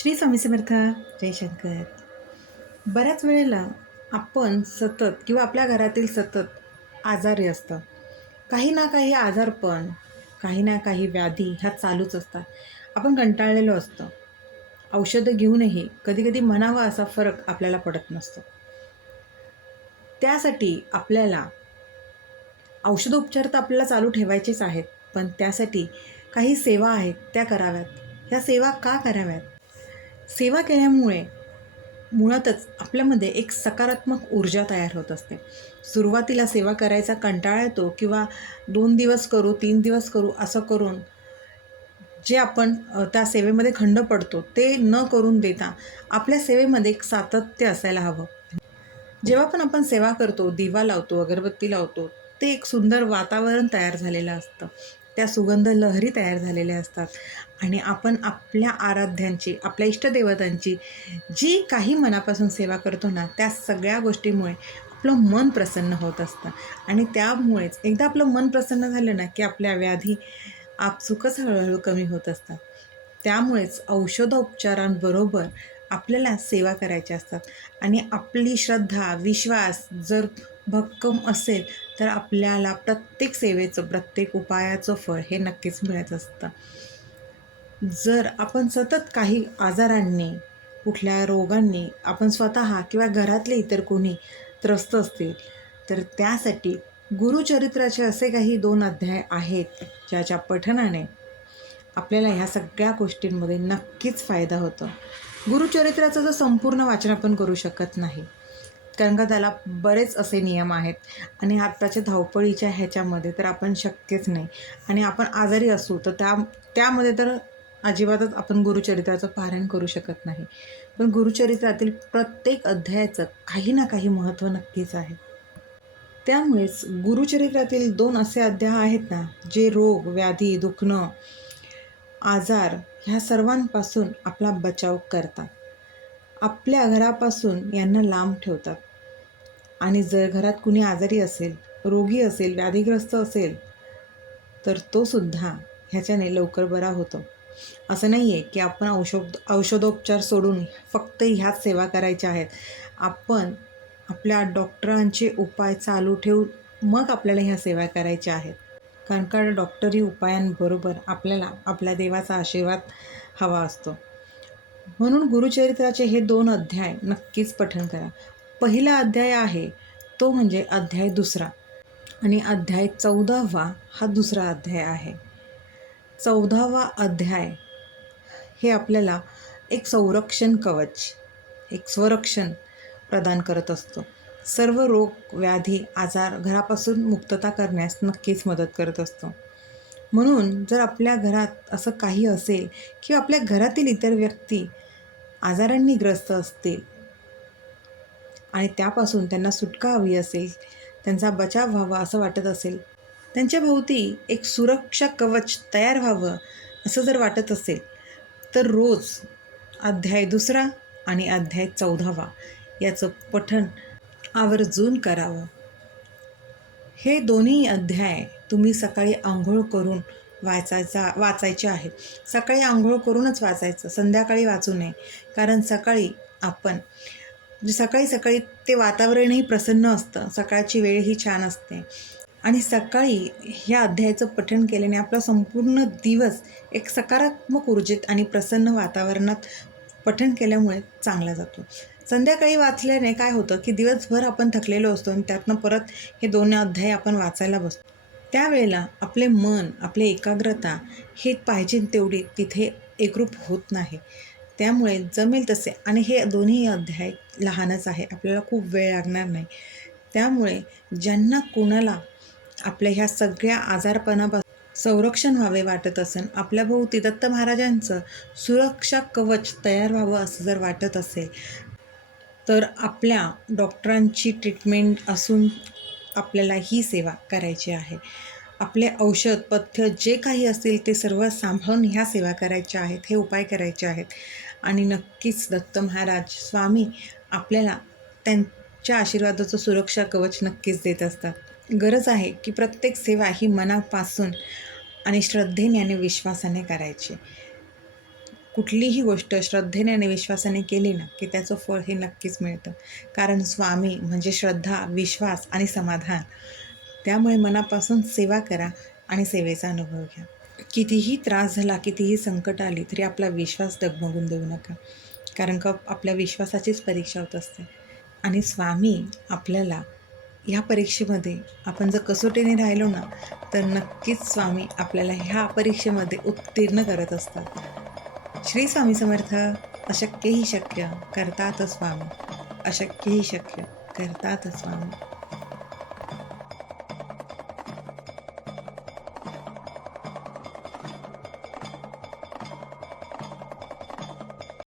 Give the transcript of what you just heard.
श्री स्वामी समर्थ. जयशंकर. बऱ्याच वेळेला आपण सतत किंवा आपल्या घरातील सतत आजारी असतं. काही ना काही आजारपण, काही ना काही व्याधी ह्या चालूच असतात. आपण कंटाळलेलो असतो. औषधं घेऊनही कधी-कधी म्हणावा असा फरक आपल्याला पडत नसतो. त्यासाठी आपल्याला औषधोपचार तर आपल्याला चालू ठेवायचेच आहेत, पण त्यासाठी काही सेवा आहेत त्या कराव्यात. ह्या सेवा का कराव्यात? सेवा केल्यामुळे मुळातच आपल्यामध्ये एक सकारात्मक ऊर्जा तयार होत असते. सुरुवातीला सेवा करायचा कंटाळा येतो किंवा 2 दिवस करू, 3 दिवस करू असं करून जे आपण त्या सेवेमध्ये खंड पडतो ते न करून देता आपल्या सेवेमध्ये एक सातत्य असायला हवं. जेव्हा पण आपण सेवा करतो, दिवा लावतो, अगरबत्ती लावतो, ते एक सुंदर वातावरण तयार झालेलं असतं. त्या सुगंध लहरी तयार झालेल्या असतात आणि आपण आपल्या आराध्यांची, आपल्या इष्टदेवतांची जी काही मनापासून सेवा करतो ना, त्या सगळ्या गोष्टीमुळे आपलं मन प्रसन्न होत असतं आणि त्यामुळेच एकदा आपलं मन प्रसन्न झालं ना, की आपल्या व्याधी आपसुकच हळूहळू कमी होत असतात. त्यामुळेच औषधोपचारांबरोबर आपल्याला सेवा करायच्या असतात आणि आपली श्रद्धा, विश्वास जर भक्कम असेल, तर आपल्याला प्रत्येक सेवेचं, प्रत्येक उपायाचं फळ हे नक्कीच मिळत असतं. जर आपण सतत काही आजारांनी, कुठल्या रोगांनी आपण स्वतः किंवा घरातले इतर कोणी त्रस्त असतील, तर त्यासाठी गुरुचरित्राचे असे काही 2 अध्याय आहेत, ज्याच्या पठणाने आपल्याला ह्या सगळ्या गोष्टींमध्ये नक्कीच फायदा होतो. गुरुचरित्राचं तर संपूर्ण वाचन आपण करू शकत नाही, कारण का त्याला बरेच असे नियम आहेत आणि आत्ताच्या धावपळीच्या ह्याच्यामध्ये तर आपण शक्यच नाही आणि आपण आजारी असू तर त्यामध्ये तर अजिबातच आपण गुरुचरित्राचं पारायण करू शकत नाही. पण गुरुचरित्रातील प्रत्येक अध्यायाचं काही ना काही महत्त्व नक्कीच आहे. त्यामुळेच गुरुचरित्रातील 2 असे अध्याय आहेत ना, जे रोग, व्याधी, दुखणं, आजार ह्या सर्वांपासून आपला बचाव करतात. आपल्या घरापासून यांना लांब ठेवतात आणि जर घरात कुणी आजारी असेल, रोगी असेल, व्याधीग्रस्त असेल, तर तो सुद्धा ह्याच्याने लवकर बरा होतो. असं नाही आहे की आपण औषधोपचार सोडून फक्त ह्याच सेवा करायच्या आहेत. आपण आपल्या डॉक्टरांचे उपाय चालू ठेवून मग आपल्याला ह्या सेवा करायच्या आहेत. कारण का डॉक्टरी उपायांबरोबर आपल्याला आपल्या देवाचा आशीर्वाद हवा असतो. म्हणून गुरुचरित्राचे हे 2 अध्याय नक्कीच पठण करा. पहिला अध्याय आहे तो म्हणजे अध्याय 2 आणि अध्याय 14वा हा दुसरा अध्याय आहे. 14वा अध्याय हे आपल्याला एक संरक्षण कवच, एक स्वरक्षण प्रदान करत असतो. सर्व रोग, व्याधी, आजार घरापासून मुक्तता करण्यास नक्कीच मदत करत असतो. म्हणून जर आपल्या घरात असं काही असेल किंवा आपल्या घरातील इतर व्यक्ती आजारांनी ग्रस्त असतील आणि त्यापासून त्यांना सुटका हवी असेल, त्यांचा बचाव व्हावा असं वाटत असेल, त्यांच्या भोवती एक सुरक्षा कवच तयार व्हावं असं जर वाटत असेल, तर रोज अध्याय 2 आणि अध्याय 14वा याचं पठण आवर्जून करावं. हे दोन्ही अध्याय तुम्ही सकाळी अंघोळ करून वाचायचे आहेत. सकाळी अंघोळ करूनच वाचायचं, संध्याकाळी वाचू नये. कारण सकाळी आपण सकाळी सकाळी ते वातावरणही प्रसन्न असतं, सकाळची वेळ ही छान असते आणि सकाळी ह्या अध्यायाचं पठण केल्याने आपला संपूर्ण दिवस एक सकारात्मक ऊर्जेत आणि प्रसन्न वातावरणात पठण केल्यामुळे चांगला जातो. संध्याकाळी वाचल्याने काय होतं की दिवसभर आपण थकलेलो असतो आणि त्यातनं परत हे 2 अध्याय आपण वाचायला बसतो. त्यावेळेला आपले मन, आपली एकाग्रता हे पाहिजे तेवढी तिथे एकरूप होत नाही. त्यामुळे जमेल तसे आणि हे दोन्ही अध्याय लहानच आहे, आपल्याला खूप वेळ लागणार नाही. त्यामुळे ज्यांना कोणाला आपल्या ह्या सगळ्या आजारपणापासून संरक्षण व्हावे वाटत असेल, आपल्याभोवती दत्त महाराजांचं सुरक्षा कवच तयार व्हावं असं जर वाटत असेल, तर आपल्या डॉक्टरांची ट्रीटमेंट असून आपल्याला ही सेवा करायची आहे. आपले औषध, पथ्य जे काही असतील ते सर्व सांभाळून ह्या सेवा करायच्या आहेत, हे उपाय करायचे आहेत आणि नक्कीच दत्त महाराज स्वामी आपल्याला त्यांच्या आशीर्वादाचं सुरक्षा कवच नक्कीच देत असतात. गरज आहे की प्रत्येक सेवा ही मनापासून आणि श्रद्धेने आणि विश्वासाने करायची. कुठलीही गोष्ट श्रद्धेने आणि विश्वासाने केली ना की त्याचं फळ हे नक्कीच मिळतं. कारण स्वामी म्हणजे श्रद्धा, विश्वास आणि समाधान. त्यामुळे मनापासून सेवा करा आणि सेवेचा अनुभव घ्या. कितीही त्रास झाला, कितीही संकट आली तरी आपला विश्वास डगमगून देऊ नका. कारण का आपल्या विश्वासाचीच परीक्षा होत असते. आणि स्वामी आपल्याला ह्या परीक्षेमध्ये आपण जर कसोटीने राहिलो ना तर नक्कीच स्वामी आपल्याला ह्या परीक्षेमध्ये उत्तीर्ण करत असतात. श्री स्वामी समर्थ. अशक्यही शक्य करतात स्वामी, अशक्यही शक्य करतात स्वामी.